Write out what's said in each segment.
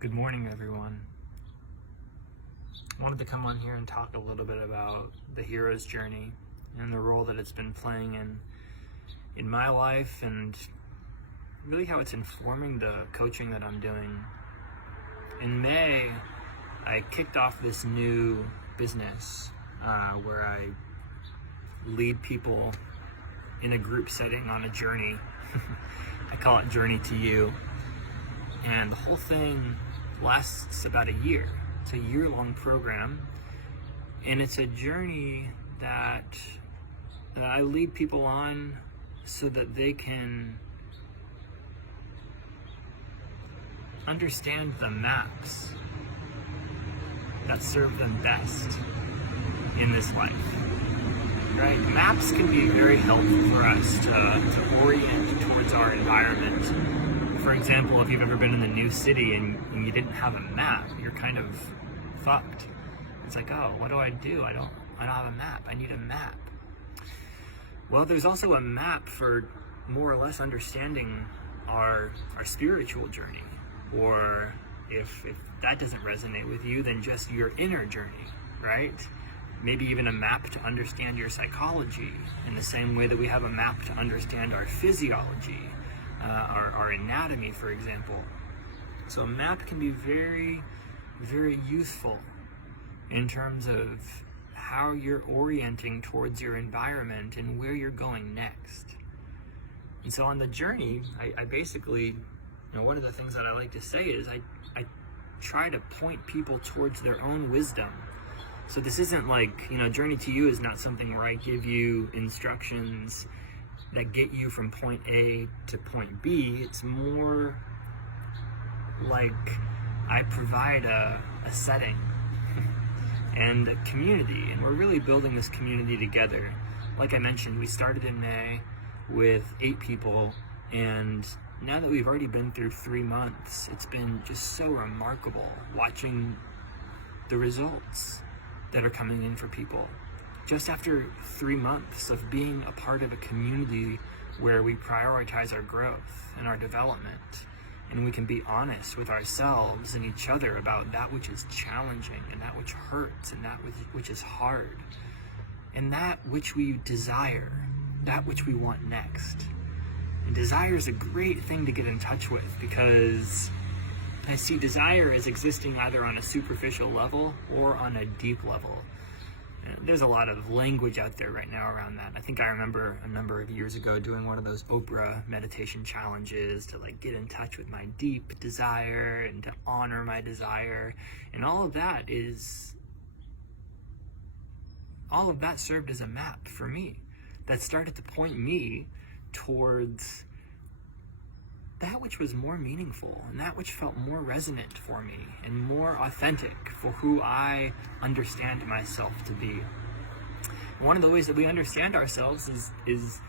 Good morning, everyone. I wanted to come on here and talk a little bit about the hero's journey and the role that it's been playing in my life, and really how it's informing the coaching that I'm doing. In May, I kicked off this new business where I lead people in a group setting on a journey. I call it Journey to You. And the whole thing lasts about a year. It's a year-long program, and it's a journey that I lead people on so that they can understand the maps that serve them best in this life. Right? Maps can be very helpful for us to orient towards our environment. For example, if you've ever been in a new city and you didn't have a map, you're kind of fucked. It's like, oh, what do? I don't have a map. I need a map. Well, there's also a map for more or less understanding our spiritual journey. Or if that doesn't resonate with you, then just your inner journey, right? Maybe even a map to understand your psychology, in the same way that we have a map to understand our physiology, our anatomy, for example. So a map can be very, very useful in terms of how you're orienting towards your environment and where you're going next. And so on the journey, I basically, one of the things that I like to say is I try to point people towards their own wisdom. So this isn't like, Journey to You is not something where I give you instructions that get you from point A to point B. It's more like I provide a setting and a community, and we're really building this community together. Like I mentioned, we started in May with 8 people, and now that we've already been through 3 months, it's been just so remarkable watching the results that are coming in for people. Just after 3 months of being a part of a community where we prioritize our growth and our development, and we can be honest with ourselves and each other about that which is challenging and that which hurts and that which is hard, and that which we desire, that which we want next. And desire is a great thing to get in touch with, because I see desire as existing either on a superficial level or on a deep level. There's a lot of language out there right now around that. I think I remember a number of years ago doing one of those Oprah meditation challenges to get in touch with my deep desire and to honor my desire. And all of that served as a map for me that started to point me towards that which was more meaningful and that which felt more resonant for me and more authentic for who I understand myself to be. One of the ways that we understand ourselves is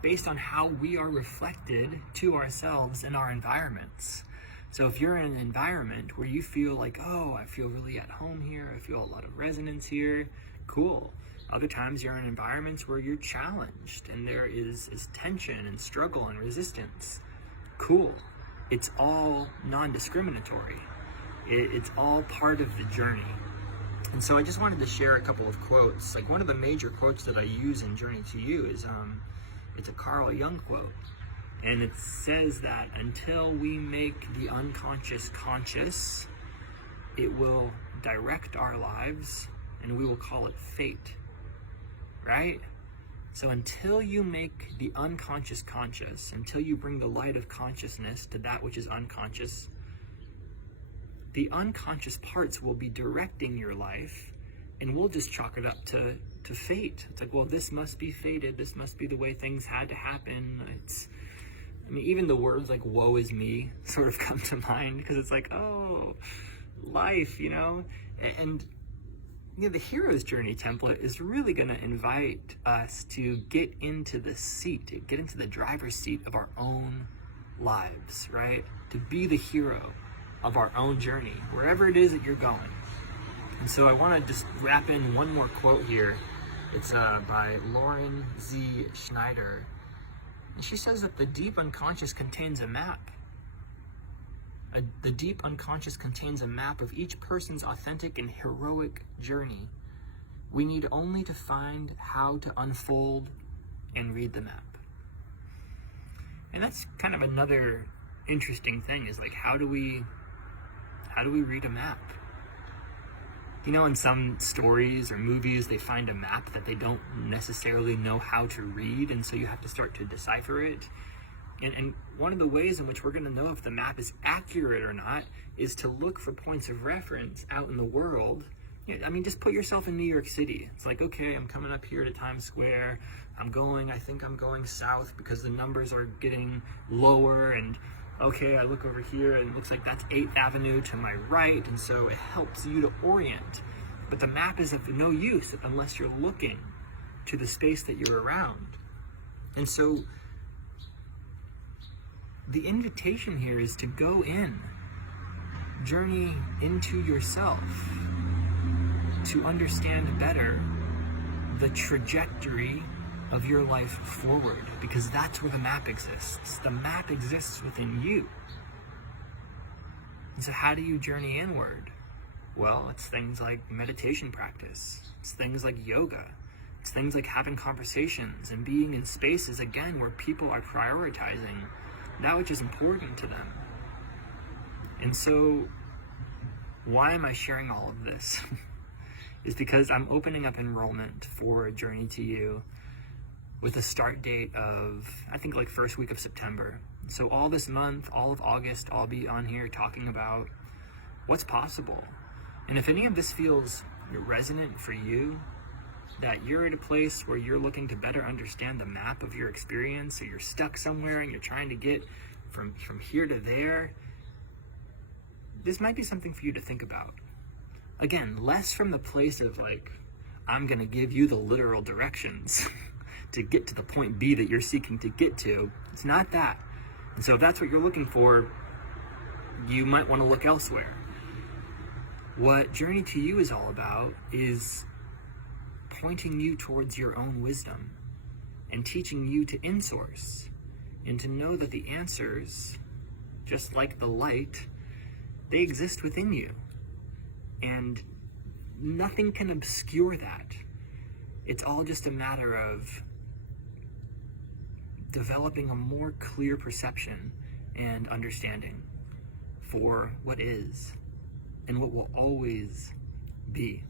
based on how we are reflected to ourselves in our environments. So if you're in an environment where you feel like, oh, I feel really at home here, I feel a lot of resonance here, cool. Other times you're in environments where you're challenged and there is tension and struggle and resistance. Cool. It's all non-discriminatory. It's all part of the journey. And so I just wanted to share a couple of quotes. One of the major quotes that I use in Journey to You is it's a Carl Jung quote. And it says that until we make the unconscious conscious, it will direct our lives, and we will call it fate. Right? So until you make the unconscious conscious, until you bring the light of consciousness to that which is unconscious, the unconscious parts will be directing your life, and we'll just chalk it up to fate. It's like, well, this must be fated. This must be the way things had to happen. Even the words like woe is me sort of come to mind, because it's like, oh, life, and the hero's journey template is really going to invite us to get into the seat, get into the driver's seat of our own lives, right? To be the hero of our own journey, wherever it is that you're going. And so I want to just wrap in one more quote here. It's by Lauren Z. Schneider. And she says that the deep unconscious contains a map. The deep unconscious contains a map of each person's authentic and heroic journey. We need only to find how to unfold and read the map. And that's kind of another interesting thing, is like, how do we read a map? You know, in some stories or movies, they find a map that they don't necessarily know how to read, and so you have to start to decipher it. And one of the ways in which we're going to know if the map is accurate or not is to look for points of reference out in the world. I mean, just put yourself in New York City. It's like, okay, I'm coming up here to Times Square. I think I'm going south because the numbers are getting lower. And okay, I look over here and it looks like that's 8th Avenue to my right. And so it helps you to orient. But the map is of no use unless you're looking to the space that you're around. And so the invitation here is to go in, journey into yourself, to understand better the trajectory of your life forward, because that's where the map exists. The map exists within you. And so how do you journey inward? Well, it's things like meditation practice. It's things like yoga. It's things like having conversations and being in spaces, again, where people are prioritizing that which is important to them. And so why am I sharing all of this? Is because I'm opening up enrollment for Journey to You with a start date of, I think, like first week of September. So all this month, all of August, I'll be on here talking about what's possible. And if any of this feels resonant for you, that you're at a place where you're looking to better understand the map of your experience, or you're stuck somewhere and you're trying to get from here to there, this might be something for you to think about. Again, less from the place of like, I'm going to give you the literal directions to get to the point B that you're seeking to get to. It's not that. And so if that's what you're looking for, you might want to look elsewhere. What Journey to You is all about is pointing you towards your own wisdom and teaching you to insource and to know that the answers, just like the light, they exist within you. And nothing can obscure that. It's all just a matter of developing a more clear perception and understanding for what is and what will always be.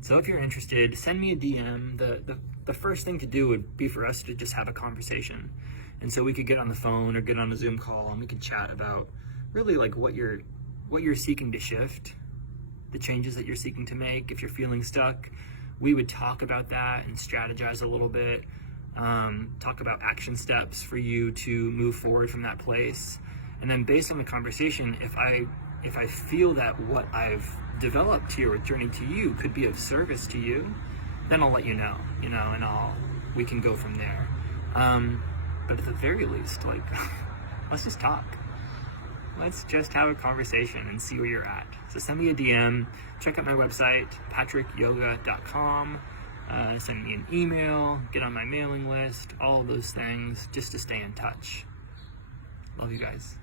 So if you're interested, send me a DM. The first thing to do would be for us to just have a conversation. And so we could get on the phone or get on a Zoom call and we could chat about really like what you're seeking to shift, the changes that you're seeking to make. If you're feeling stuck, we would talk about that and strategize a little bit, talk about action steps for you to move forward from that place. And then based on the conversation, if I feel that what I've developed here with Journey to You could be of service to you, then I'll let you know, and we can go from there. But at the very least, like, let's just talk. Let's just have a conversation and see where you're at. So send me a DM, check out my website, patrickyoga.com, send me an email, get on my mailing list, all of those things, just to stay in touch. Love you guys.